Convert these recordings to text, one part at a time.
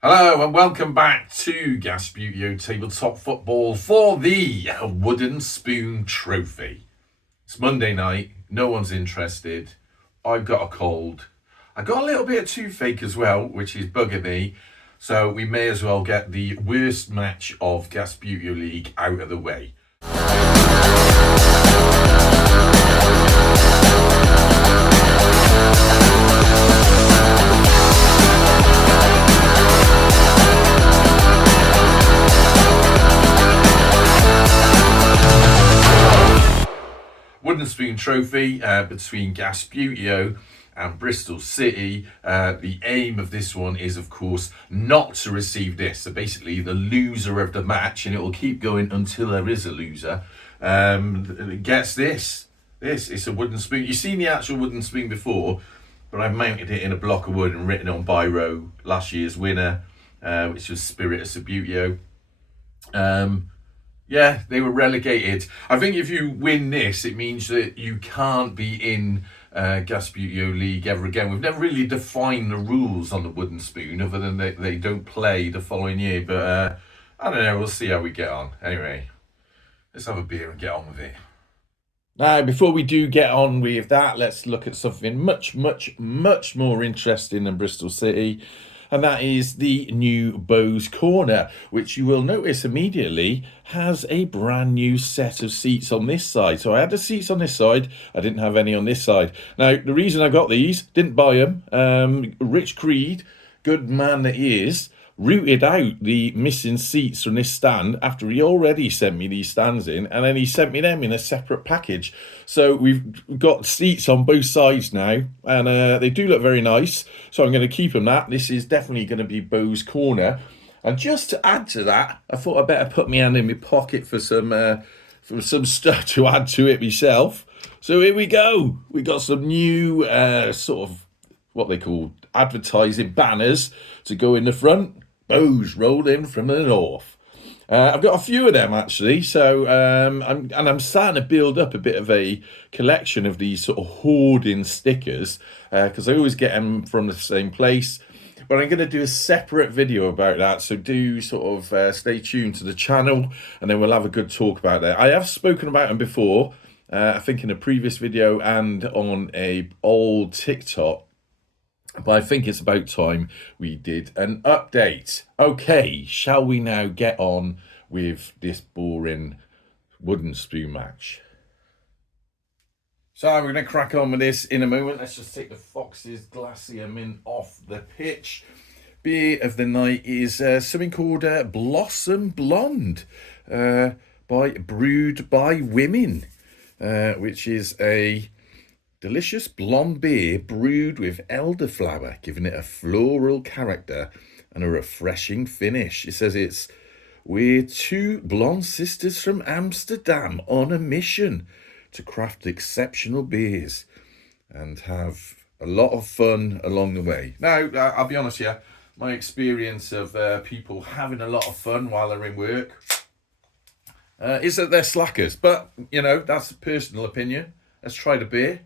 Hello and welcome back to Gasbbuteo Tabletop Football for the Wooden Spoon Trophy. It's Monday night, no one's interested. I've got a cold. I got a little bit of toothache as well, which is bugging me. So we may as well get the worst match of Gasbbuteo League out of the way. Wooden Spoon Trophy between Gasbbuteo and Bristol City. The aim of this one is, of course, not to receive this. So basically, the loser of the match, and it will keep going until there is a loser, gets this. It's a wooden spoon. You've seen the actual wooden spoon before, but I've mounted it in a block of wood and written on biro last year's winner, which was Spirit of Subbuteo. Yeah, they were relegated. I think if you win this, it means that you can't be in Gasbbuteo League ever again. We've never really defined the rules on the wooden spoon, other than they don't play the following year. But I don't know. We'll see how we get on. Anyway, let's have a beer and get on with it. Now, before we do get on with that, let's look at something much more interesting than Bristol City. And that is the new Bowes Corner, which you will notice immediately has a brand new set of seats on this side. So I had the seats on this side, I didn't have any on this side. Now, the reason I got these, didn't buy them, Rich Creed, good man that he is, routed out the missing seats from this stand after he already sent me these stands in, and then he sent me them in a separate package. So we've got seats on both sides now, and they do look very nice. So I'm going to keep them that. This is definitely going to be Bowes Corner. And just to add to that, I thought I'd better put my hand in my pocket for some stuff to add to it myself. So here we go. We got some new sort of what they call advertising banners to go in the front. Bowes roll in from the north. I've got a few of them actually, so I'm starting to build up a bit of a collection of these sort of hoarding stickers because I always get them from the same place. But I'm going to do a separate video about that, so do sort of stay tuned to the channel, and then we'll have a good talk about that. I have spoken about them before, I think in a previous video and on a old TikTok. But I think it's about time we did an update. Okay, shall we now get on with this boring wooden spoon match? So we're going to crack on with this in a moment. Let's just take the Fox's Glacier Mint off the pitch. Beer of the night is something called Blossom Blonde brewed by women, which is a delicious blonde beer brewed with elderflower, giving it a floral character and a refreshing finish. It says we're two blonde sisters from Amsterdam on a mission to craft exceptional beers and have a lot of fun along the way. Now, I'll be honest here, my experience of people having a lot of fun while they're in work is that they're slackers. But, you know, that's a personal opinion. Let's try the beer.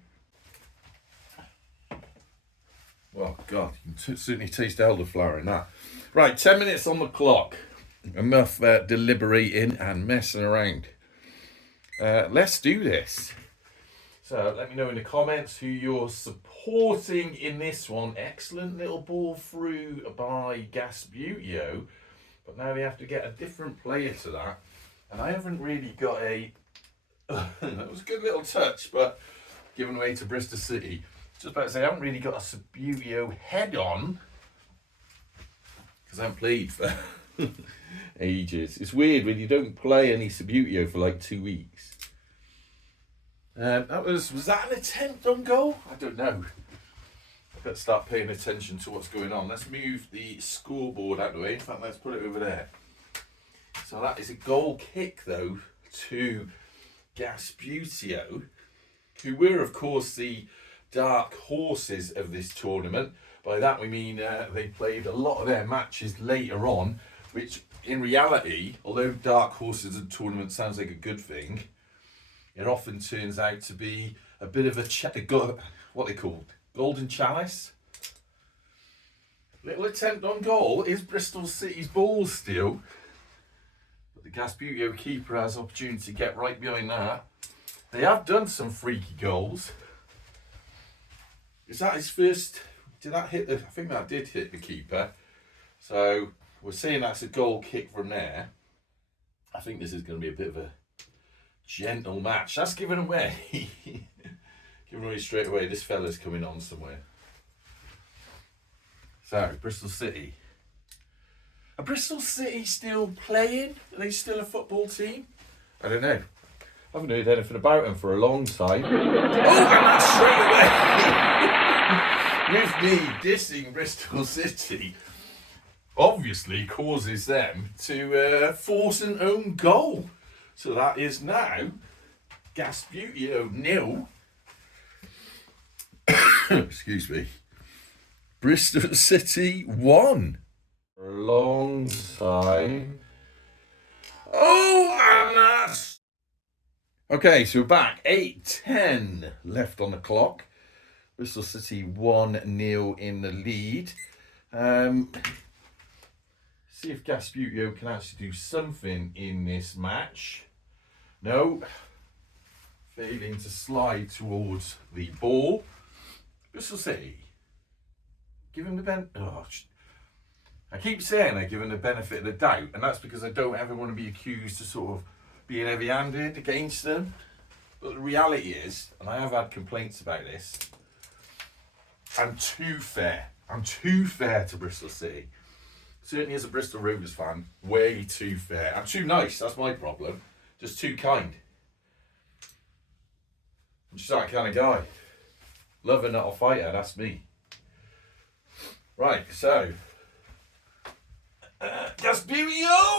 Well, God, you can certainly taste elderflower in that. Right, 10 minutes on the clock. Enough deliberating and messing around. Let's do this. So let me know in the comments who you're supporting in this one. Excellent little ball through by Gasbbuteo. But now they have to get a different player to that. And I haven't really got a... that was a good little touch, but given away to Bristol City. Just about to say, I haven't really got a Subbuteo head on because I haven't played for ages. It's weird when you don't play any Subbuteo for like 2 weeks. Was that an attempt on goal? I don't know. I've got to start paying attention to what's going on. Let's move the scoreboard out of the way. In fact, let's put it over there. So that is a goal kick, though, to Gasbbuteo, who were, of course, the dark horses of this tournament. By that we mean they played a lot of their matches later on, which in reality, although dark horses of the tournament sounds like a good thing, it often turns out to be a bit of what they call golden chalice. Little attempt on goal. Is Bristol City's ball still? But the Gasbbuteo keeper has opportunity to get right behind that. They have done some freaky goals. Is that his first? Did that hit the? I think that did hit the keeper. So we're saying that's a goal kick from there. I think this is going to be a bit of a gentle match. That's given away. Given away straight away. This fella's coming on somewhere. So, Bristol City. Are Bristol City still playing? Are they still a football team? I don't know. I haven't heard anything about them for a long time. Oh, and that's straight away. With me dissing Bristol City, obviously causes them to force an own goal. So that is now Gasbbuteo 0. Excuse me. Bristol City 1. Alongside. Oh, and that's. Okay, so we're back. 8:10 left on the clock. Bristol City 1-0 in the lead. See if Gasbbuteo can actually do something in this match. No. Failing to slide towards the ball. Bristol City. Give him the I keep saying I give him the benefit of the doubt, and that's because I don't ever want to be accused of sort of being heavy-handed against them. But the reality is, and I have had complaints about this, I'm too fair. I'm too fair to Bristol City. Certainly as a Bristol Rovers fan, way too fair. I'm too nice, that's my problem. Just too kind. I'm just that kind of guy. Lover, not a fighter, that's me. Right, so Gasbbuteo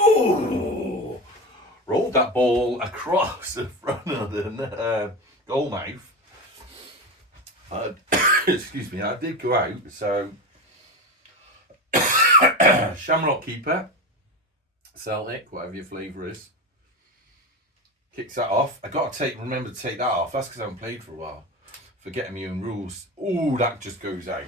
rolled that ball across the front of the goal mouth. Excuse me, I did go out, so Shamrock keeper, Celtic, whatever your flavour is, kicks that off. I got to remember to take that off. That's because I haven't played for a while. Forgetting my own rules. Oh, that just goes out.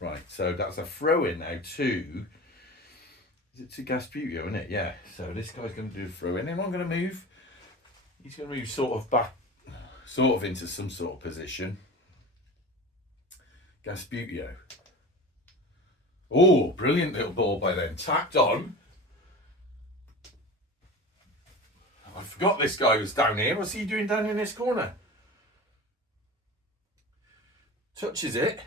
Right, so that's a throw in now to. Is it to Gasbbuteo, isn't it? Yeah. So this guy's going to do a throw in. And I'm going to move. He's going to move sort of back, sort of into some sort of position. Gasbbuteo. Oh, brilliant little ball by then. Tacked on. I forgot this guy was down here. What's he doing down in this corner? Touches it.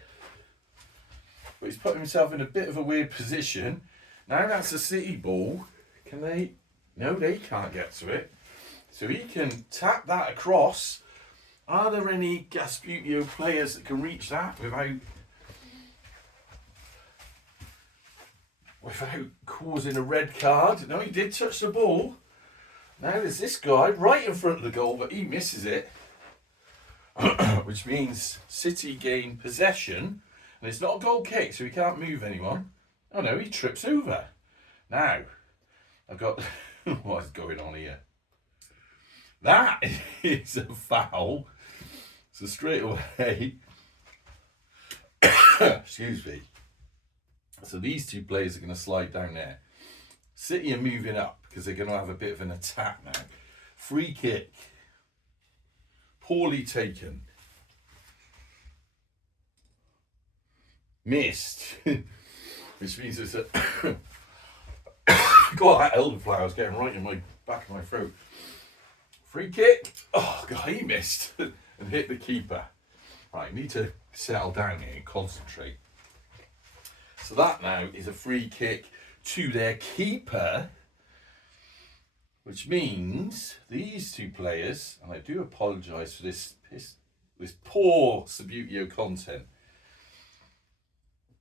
But he's put himself in a bit of a weird position. Now that's a City ball. Can they? No, they can't get to it. So he can tap that across. Are there any Gasbbuteo players that can reach that without causing a red card? No, he did touch the ball. Now there's this guy right in front of the goal, but he misses it. Which means City gain possession. And it's not a goal kick, so he can't move anyone. Oh no, he trips over. Now, I've got... what is going on here? That is a foul. So straight away... excuse me. So these two players are going to slide down there. City are moving up because they're going to have a bit of an attack now. Free kick. Poorly taken. Missed. Which means it's a... God, that elderflower is getting right in my back of my throat. Free kick. Oh, God, he missed. And hit the keeper. Right, need to settle down here and concentrate. So that now is a free kick to their keeper. Which means these two players, and I do apologise for this poor Gasbbuteo content.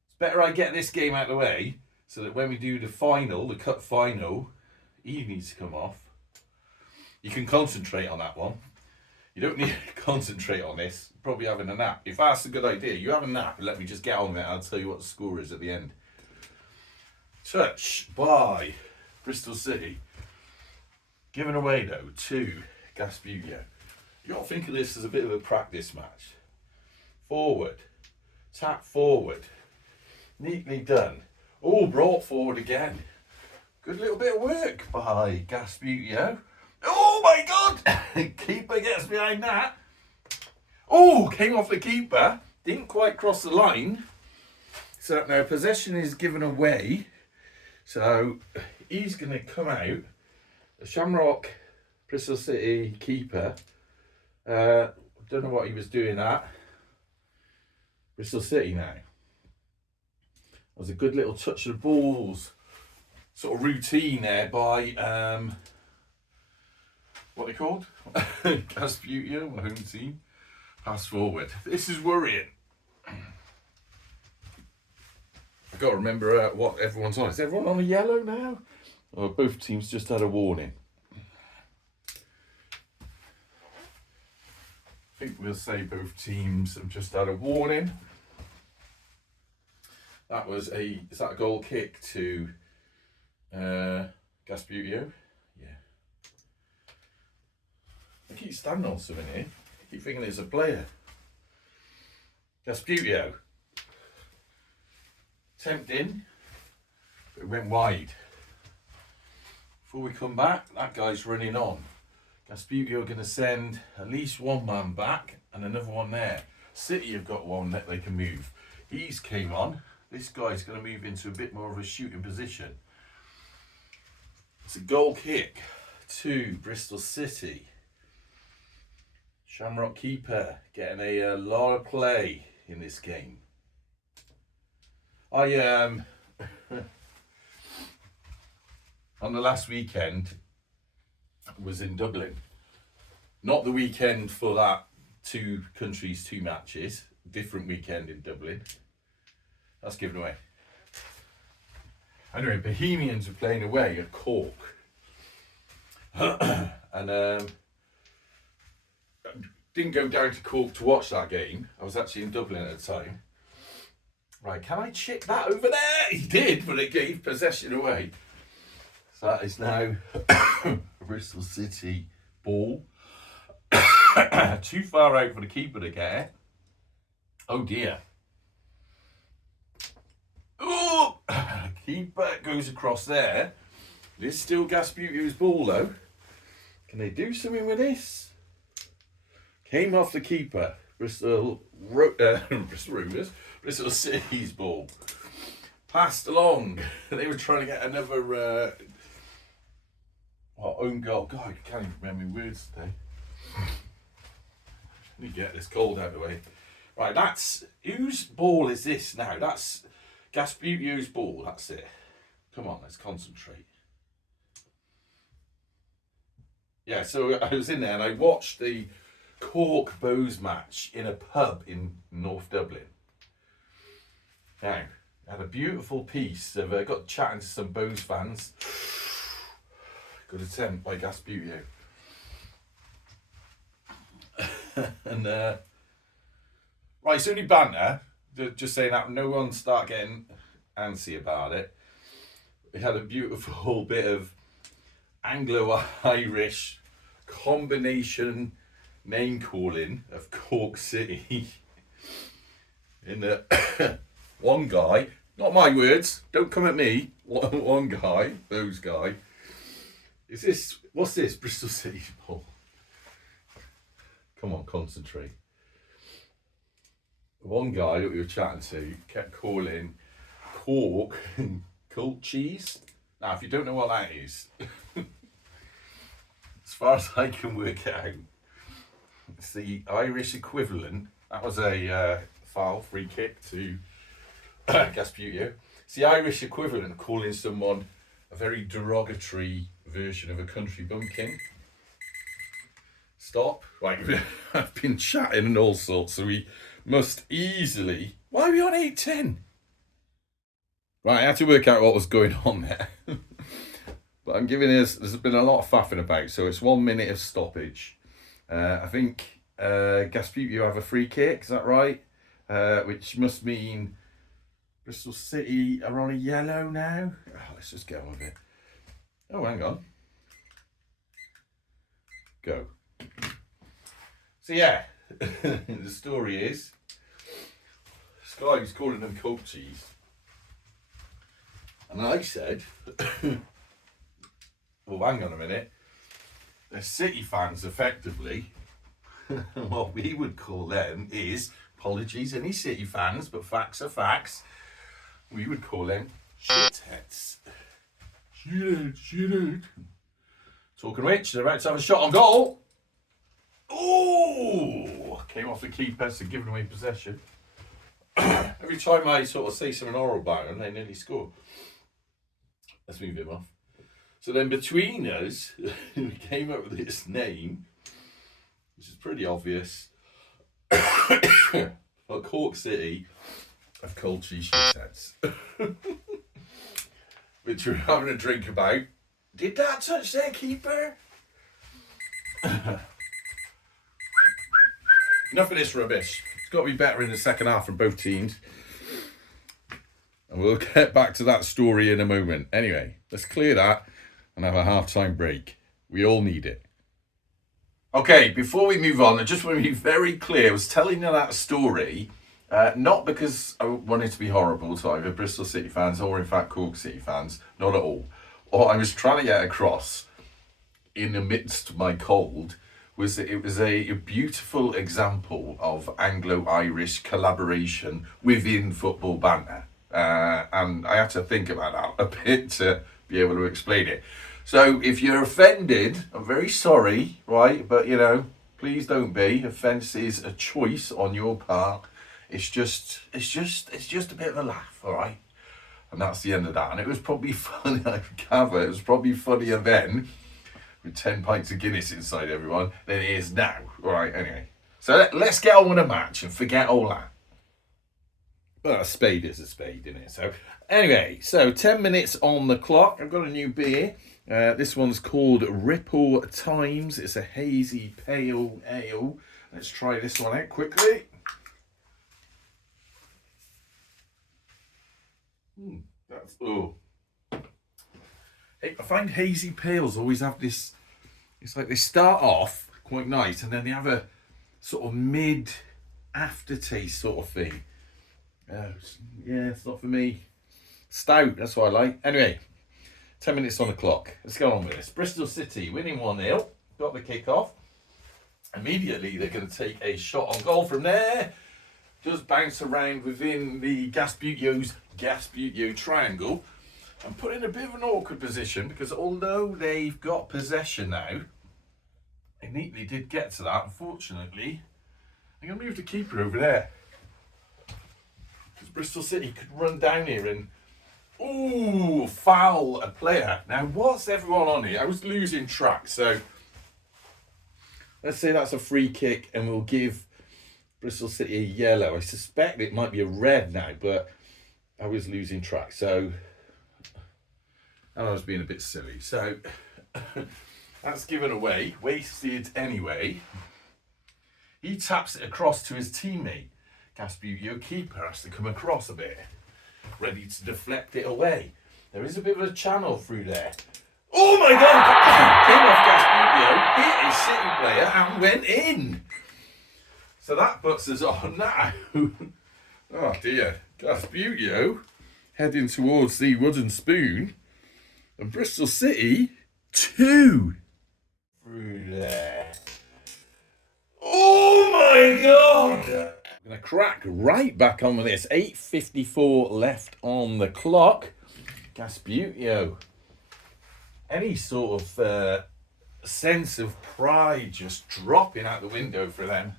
It's better I get this game out of the way so that when we do the final, the cup final, he needs to come off. You can concentrate on that one. You don't need to concentrate on this. Probably having a nap. If that's a good idea, you have a nap and let me just get on with it. I'll tell you what the score is at the end. Touch by Bristol City. Given away though to Gasbbuteo. You got to think of this as a bit of a practice match. forward, tap forward. Neatly done. Oh, brought forward again. Good little bit of work by Gasbbuteo. Oh my God! Keeper gets behind that. Oh, came off the keeper. Didn't quite cross the line. So now possession is given away. So he's going to come out. The Shamrock Bristol City keeper. Don't know what he was doing at. Bristol City now. That was a good little touch of the balls sort of routine there by what they called? Gasbbuteo, home team. Pass forward. This is worrying. I've got to remember what everyone's on. Is everyone on a yellow now? Or both teams just had a warning? I think we'll say both teams have just had a warning. That was is that a goal kick to Gasbbuteo? Yeah. I keep standing on something here. I keep thinking it's a player. Gasbbuteo. Tempting, but it went wide. Before we come back, that guy's running on. Gasbbuteo are going to send at least one man back and another one there. City have got one that they can move. He's came on. This guy's going to move into a bit more of a shooting position. It's a goal kick to Bristol City. Shamrock keeper getting a lot of play in this game. I on the last weekend was in Dublin. Not the weekend for that two countries, two matches. Different weekend in Dublin. That's given away. Anyway, Bohemians were playing away at Cork. And didn't go down to Cork to watch that game. I was actually in Dublin at the time. Right, can I chip that over there? He did, but it gave possession away. So that is now Bristol City ball. Too far out for the keeper to get it. Oh dear. Oh, keeper goes across there. It is still Gasbuteo's ball though. Can they do something with this? Came off the keeper. Bristol City's ball. Passed along. They were trying to get another own goal. God, I can't even remember my words today. Let me get this cold out of the way. Right, that's whose ball is this now? That's Gasbuteo's ball. That's it. Come on, let's concentrate. Yeah, so I was in there and I watched the Cork Bows match in a pub in North Dublin. Now, I had a beautiful piece of got chatting to some Bows fans. Good attempt by Gasbbuteo. And right, it's only banter. Just saying that no one start getting antsy about it. We had a beautiful bit of Anglo-Irish combination name calling of Cork City. In the one guy, not my words, don't come at me. One guy, those guy. Is this, what's this? Bristol City ball. Come on, concentrate. One guy that we were chatting to kept calling Cork cold cheese. Now, if you don't know what that is, as far as I can work it out, it's the Irish equivalent. That was a foul, free kick to Gasbbuteo. It's the Irish equivalent of calling someone a very derogatory version of a country bumpkin. Stop. Right, I've been chatting and all sorts, so we must easily... Why are we on 8:10? Right, I had to work out what was going on there. But I'm giving this... There's been a lot of faffing about, so it's 1 minute of stoppage. I think Gasbbuteo have a free kick, is that right? Which must mean Bristol City are on a yellow now. Oh, let's just get on with it. Oh, hang on. Go. So yeah, the story is guy was calling them coaches. And I said, well, hang on a minute. They're City fans, effectively. What we would call them is, apologies, any City fans, but facts are facts. We would call them shitheads. Shithead. Talking of which, they're about to have a shot on goal. Ooh! Came off the keeper, so giving away possession. Every time I sort of say something horrible about them, they nearly score. Let's move him off. So then between us, we came up with this name, which is pretty obvious. For Cork City of Colchi Shitheads. Which we're having a drink about. Did that touch their keeper? Enough of this rubbish. It's got to be better in the second half from both teams. And we'll get back to that story in a moment. Anyway, let's clear that and have a half-time break. We all need it. Okay, before we move on, I just want to be very clear. I was telling you that story, not because I wanted to be horrible to either Bristol City fans or, in fact, Cork City fans. Not at all. What I was trying to get across in amidst my cold was that it was a beautiful example of Anglo-Irish collaboration within football banter. And I had to think about that a bit to be able to explain it. So if you're offended, I'm very sorry, right? But, you know, please don't be. Offence is a choice on your part. It's just a bit of a laugh, all right? And that's the end of that. And it was probably funny, I gather, it was probably funnier then, with 10 pints of Guinness inside everyone, than it is now. All right, anyway. So let's get on with the match and forget all that. Well, a spade is a spade, isn't it? So anyway, so 10 minutes on the clock. I've got a new beer. This one's called Ripple Times. It's a hazy pale ale. Let's try this one out quickly. I find hazy pales always have this, it's like they start off quite nice and then they have a sort of mid aftertaste sort of thing. It's not for me. Stout, that's what I like. Anyway, 10 minutes on the clock. Let's go on with this. Bristol City winning 1-0. Got the kick-off. Immediately they're going to take a shot on goal from there. Just bounce around within the Gasbbuteo triangle and put in a bit of an awkward position because although they've got possession now, they neatly did get to that. Unfortunately, I'm going to move the keeper over there because Bristol City could run down here and foul a player. Now, what's everyone on here? I was losing track, so let's say that's a free kick and we'll give Bristol City a yellow. I suspect it might be a red now, but I was losing track. So, and I was being a bit silly. So, that's given away. Wasted anyway. He taps it across to his teammate. Gasbbuteo keeper has to come across a bit, ready to deflect it away. There is a bit of a channel through there. Oh my God! Came off Gasbbuteo, hit his City player and went in. So that puts us on now. Oh dear. Gasbbuteo heading towards the wooden spoon. And Bristol City 2. Through there. Oh my God! I'm going to crack right back on with this. 8:54 left on the clock. Gasbbuteo. Any sort of sense of pride just dropping out the window for them.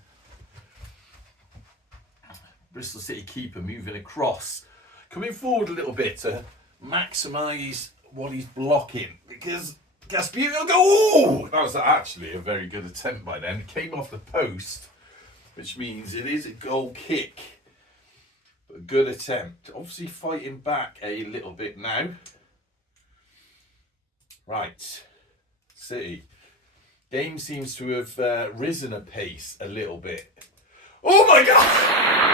Bristol City keeper moving across. Coming forward a little bit to maximise what he's blocking. Because Gasbbuteo go, that was actually a very good attempt by then. It came off the post, which means it is a goal kick. But a good attempt. Obviously fighting back a little bit now. Right. City. Game seems to have risen a pace a little bit. Oh my God!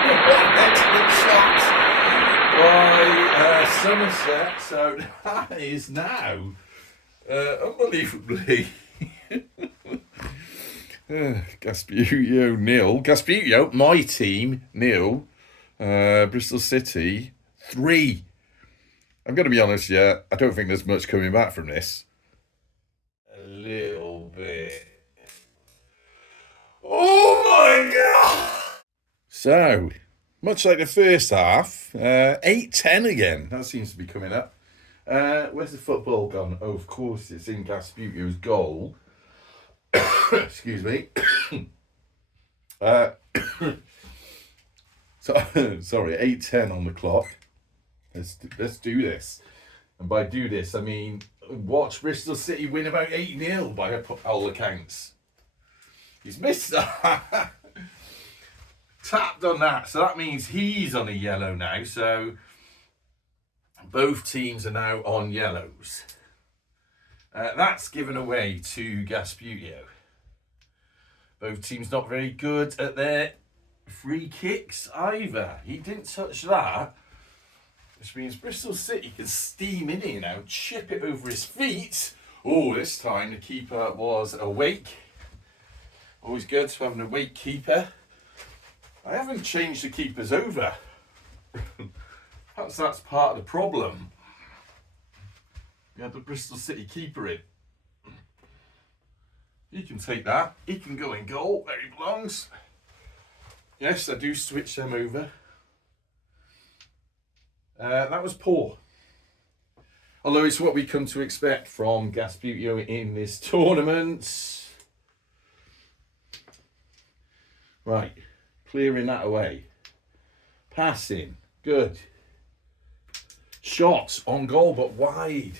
What an excellent shot by Somerset. So that is now unbelievably Gasbbuteo 0. Gasbbuteo, my team, 0. Bristol City, 3. I'm going to be honest, yeah, I don't think there's much coming back from this. A little bit. Oh my God! So, much like the first half, 8-10 again. That seems to be coming up. Where's the football gone? Oh, of course, it's in Gasbuteo's goal. Excuse me. Sorry, 8-10 on the clock. Let's do this. And by do this, I mean watch Bristol City win about 8-0 by all accounts. He's missed that. Tapped on that. So that means he's on a yellow now. So both teams are now on yellows. That's given away to Gasbbuteo. Both teams not very good at their free kicks either. He didn't touch that. Which means Bristol City can steam in here now, chip it over his feet. Oh, this time the keeper was awake. Always good to have an awake keeper. I haven't changed the keepers over. Perhaps that's part of the problem. We had the Bristol City keeper in. He can take that. He can go in goal where he belongs. Yes, I do switch them over. That was poor. Although it's what we come to expect from Gasbbuteo in this tournament. Right, clearing that away. Passing, good. Shot on goal, but wide.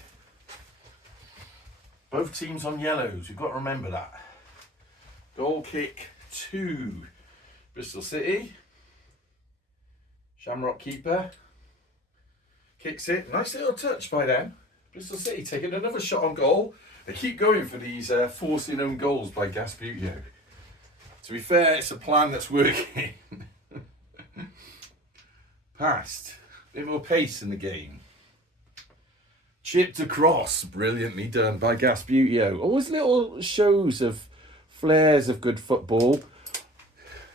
Both teams on yellows, we've got to remember that. Goal kick to Bristol City. Shamrock keeper. Kicks it. Nice little touch by them. Bristol City taking another shot on goal. They keep going for these forcing own goals by Gasbbuteo. To be fair, it's a plan that's working. Passed. A bit more pace in the game. Chipped across. Brilliantly done by Gasbbuteo. Always little shows of flares of good football.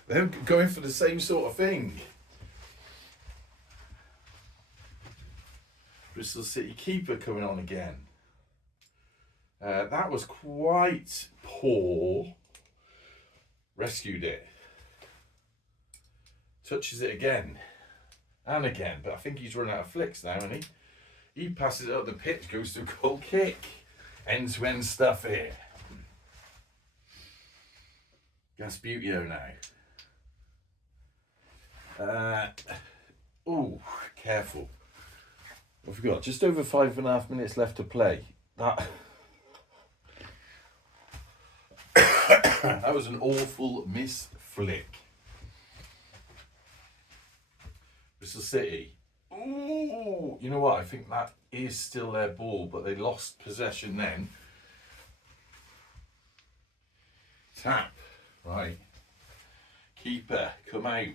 They're going for the same sort of thing. Bristol City keeper coming on again. That was quite poor. Rescued it. Touches it again. And again. But I think he's run out of flicks now, isn't he? He passes it up the pitch, goes to a goal kick. End-to-end stuff here. Gasbbuteo now. Oh, careful. What have we got? Just over 5.5 minutes left to play. That that was an awful miss flick. Bristol City. Ooh, you know what? I think that is still their ball, but they lost possession then. Tap. Right. Keeper, come out.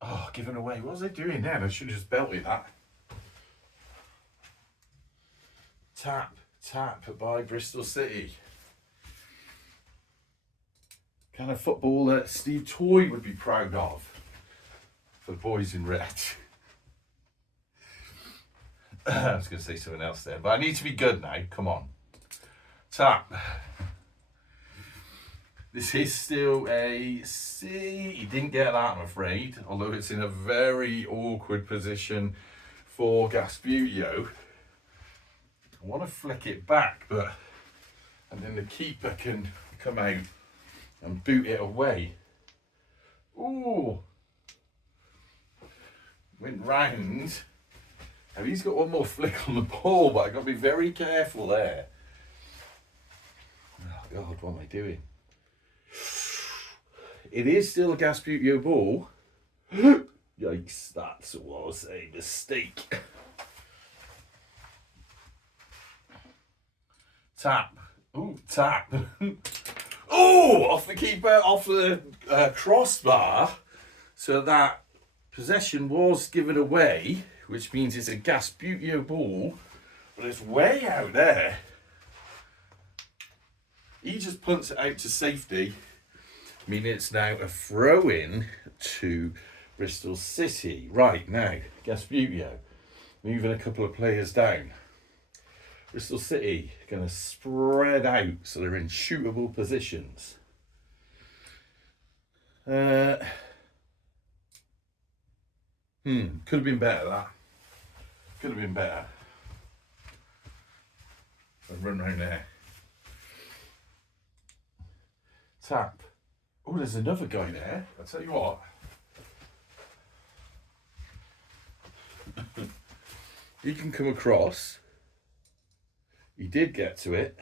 Oh, given away. What was I doing then? I should have just belted that. Tap by Bristol City. Kind of football that Steve Toy would be proud of. For the boys in red. I was going to say something else there, but I need to be good now. Come on. Tap. This is still a C. He didn't get that, I'm afraid. Although it's in a very awkward position for Gasbbuteo. I want to flick it back, but... And then the keeper can come out and boot it away. Ooh. Went round. Now he's got one more flick on the ball, but I've got to be very careful there. Oh God, what am I doing? It is still a Gasbbuteo ball. Yikes, that was a mistake. Tap. Ooh, tap. Oh, off the keeper, off the crossbar. So that possession was given away, which means it's a Gasbbuteo ball, but it's way out there. He just punts it out to safety. Meaning it's now a throw-in to Bristol City. Right, now, Gasbbuteo moving a couple of players down. Bristol City going to spread out so they're in shootable positions. Could have been better, that. Could have been better. I'll run round there. Tap. Oh, there's another guy there. I'll tell you what. He can come across. He did get to it.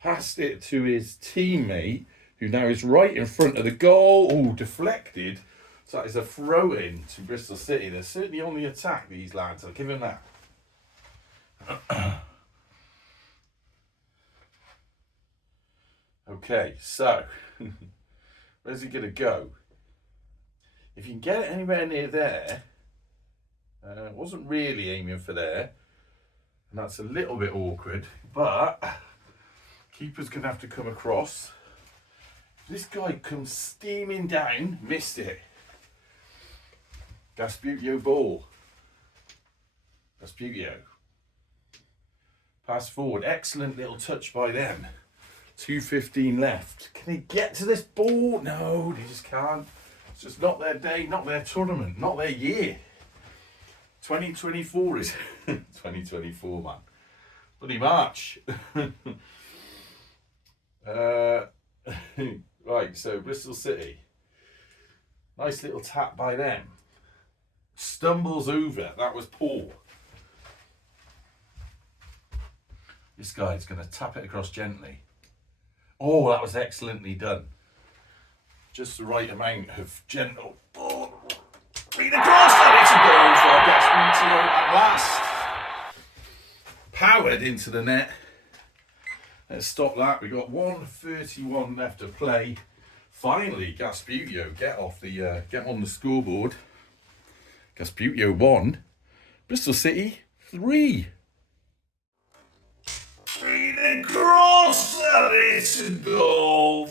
Passed it to his teammate, who now is right in front of the goal. Oh, deflected. So that is a throw-in to Bristol City. They're certainly on the attack, these lads. I'll give him that. Okay, so where's he going to go? If you can get it anywhere near there, wasn't really aiming for there, and that's a little bit awkward, but keeper's going to have to come across. This guy comes steaming down, missed it. Gasbbuteo ball. Gasbbuteo. Pass forward, excellent little touch by them. 2:15 left. Can they get to this ball? No, they just can't. It's just not their day, not their tournament, not their year. 2024 is 2024, man. Bloody March. Right, so Bristol City. Nice little tap by them. Stumbles over. That was poor. This guy's going to tap it across gently. Oh, that was excellently done. Just the right amount of gentle. Oh, read across, and it's a goal for Gasbbuteo at last. Powered into the net. Let's stop that. We've got 1:31 left to play. Finally, Gasbbuteo get on the scoreboard. Gasbbuteo 1, Bristol City 3. Across, and it's a goal.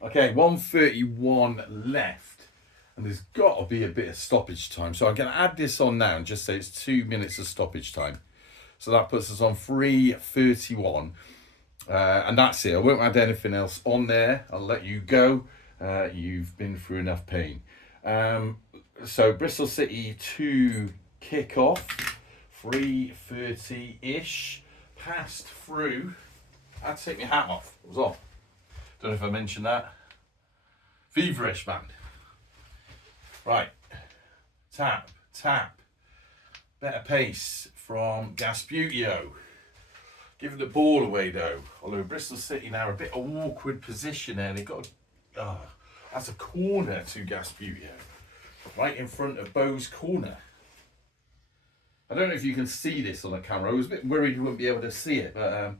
Okay, 1:31 left, and there's got to be a bit of stoppage time. So I'm going to add this on now and just say it's 2 minutes of stoppage time. So that puts us on 3:31, and that's it. I won't add anything else on there. I'll let you go. You've been through enough pain. So Bristol City to kick off, 3:30-ish. Passed through. I had to take my hat off. It was off. Don't know if I mentioned that. Feverish, man. Right. Tap, tap. Better pace from Gasbbuteo. Giving the ball away though. Although Bristol City now a bit of awkward position there. They've got that's a corner to Gasbbuteo. Right in front of Bo's corner. I don't know if you can see this on the camera. I was a bit worried you wouldn't be able to see it, but I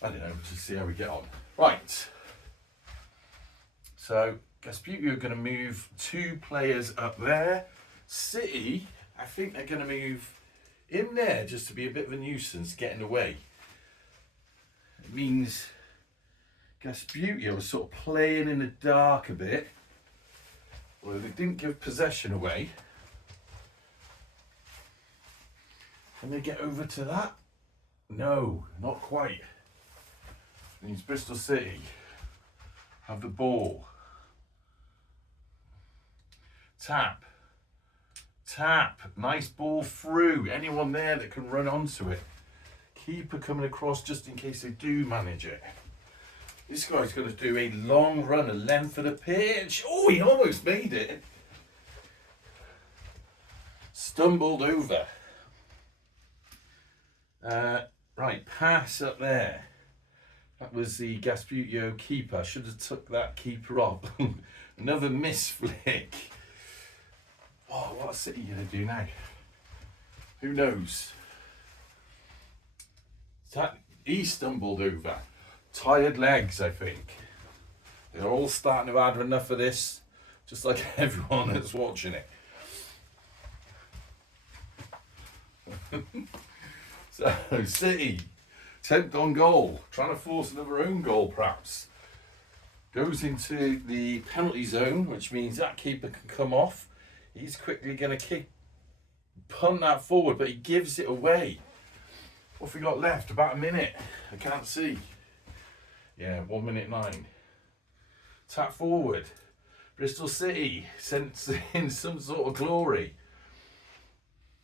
don't know. Just see how we get on. Right. So Gasbbuteo are going to move 2 players up there. City, I think they're going to move in there just to be a bit of a nuisance, getting away. It means Gasbbuteo is sort of playing in the dark a bit. Although they didn't give possession away. Can they get over to that? No, not quite. It means Bristol City have the ball. Tap. Tap. Nice ball through. Anyone there that can run onto it. Keeper coming across just in case they do manage it. This guy's going to do a long run, a length of the pitch. Oh, he almost made it. Stumbled over. Right, pass up there. That was the Gasbbuteo keeper. Should have took that keeper off. Another miss flick. Oh, what's City going to do now? Who knows? He stumbled over. Tired legs, I think. They're all starting to have had enough of this, just like everyone that's watching it. So, City, attempt on goal, trying to force another own goal perhaps. Goes into the penalty zone, which means that keeper can come off. He's quickly going to punt that forward, but he gives it away. What have we got left? About a minute. I can't see. Yeah, 1 minute 9. Tap forward. Bristol City sent in some sort of glory.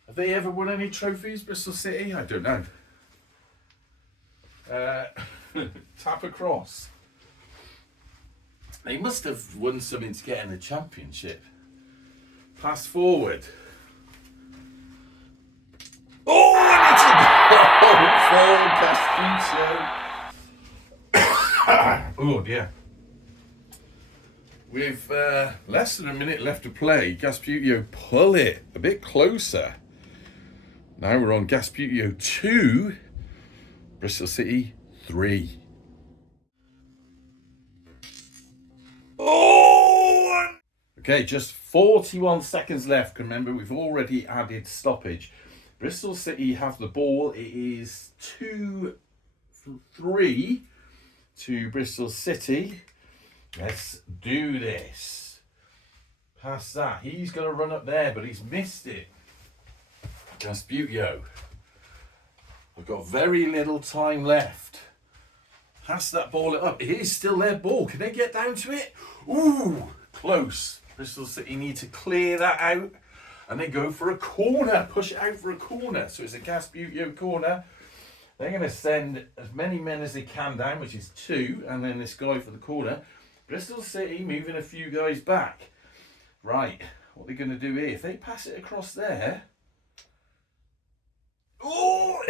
Have they ever won any trophies, Bristol City? I don't know. Tap across. They must have won something to get in the championship. Pass forward. Oh, and it's a goal for Gasbbuteo. Oh dear. With less than a minute left to play, Gasbbuteo pull it a bit closer. Now we're on Gasbbuteo 2, Bristol City 3. Oh! Okay, just 41 seconds left. Remember, we've already added stoppage. Bristol City have the ball. It is 2-3 to Bristol City. Let's do this. Pass that. He's going to run up there, but he's missed it. Gasbbuteo. We've got very little time left. Pass that ball up. It is still their ball. Can they get down to it? Ooh, close. Bristol City need to clear that out and then go for a corner. Push it out for a corner. So it's a Gasbbuteo corner. They're going to send as many men as they can down, which is 2, and then this guy for the corner. Bristol City moving a few guys back. Right, what are they going to do here? If they pass it across there... Oh!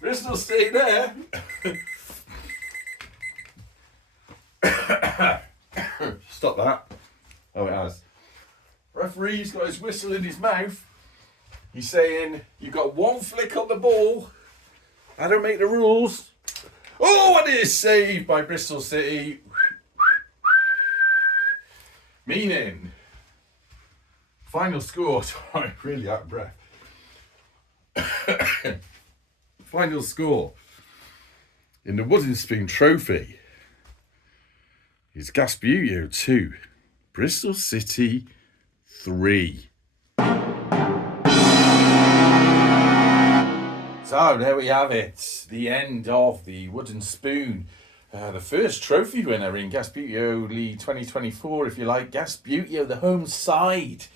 Bristol City there. Stop that. Oh, it has. Referee's got his whistle in his mouth. He's saying, you've got 1 flick on the ball. I don't make the rules. Oh, and it is saved by Bristol City. Meaning, final score. Sorry, really out of breath. Final score in the Wooden Spoon Trophy is Gasbbuteo 2, Bristol City 3. So there we have it, the end of the Wooden Spoon. The first trophy winner in Gasbbuteo League 2024, if you like. Gasbbuteo, the home side,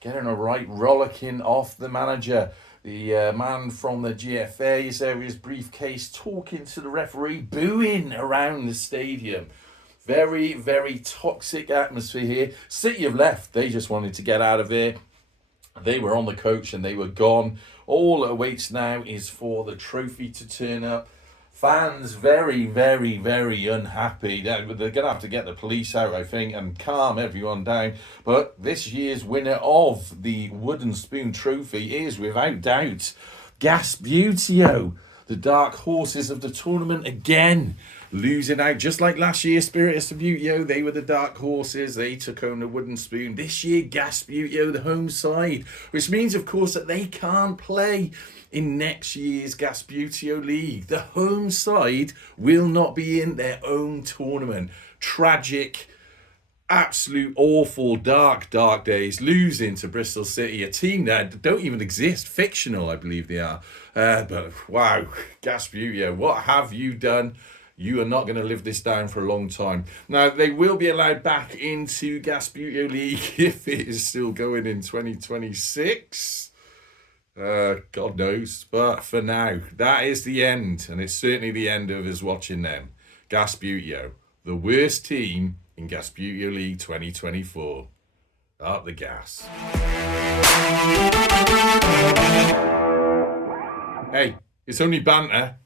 getting a right rollicking off the manager. The man from the GFA is there with his briefcase talking to the referee, booing around the stadium. Very, very toxic atmosphere here. City have left. They just wanted to get out of here. They were on the coach and they were gone. All that awaits now is for the trophy to turn up. Fans very, very, very unhappy. They're going to have to get the police out, I think, and calm everyone down. But this year's winner of the Wooden Spoon Trophy is, without doubt, Gasbbuteo. The dark horses of the tournament again, losing out. Just like last year, Spirit of Gasbbuteo, they were the dark horses. They took home the Wooden Spoon. This year, Gasbbuteo, the home side. Which means, of course, that they can't play in next year's Gasbbuteo League. The home side will not be in their own tournament. Tragic, absolute awful, dark days, losing to Bristol City, a team that don't even exist, fictional, I believe they are. But wow, Gasbbuteo, what have you done? You are not going to live this down for a long time. Now, they will be allowed back into Gasbbuteo League if it is still going in 2026. God knows. But for now, that is the end. And it's certainly the end of us watching them. Gasbbuteo, the worst team in Gasbbuteo League 2024. Up the gas. Hey, it's only banter.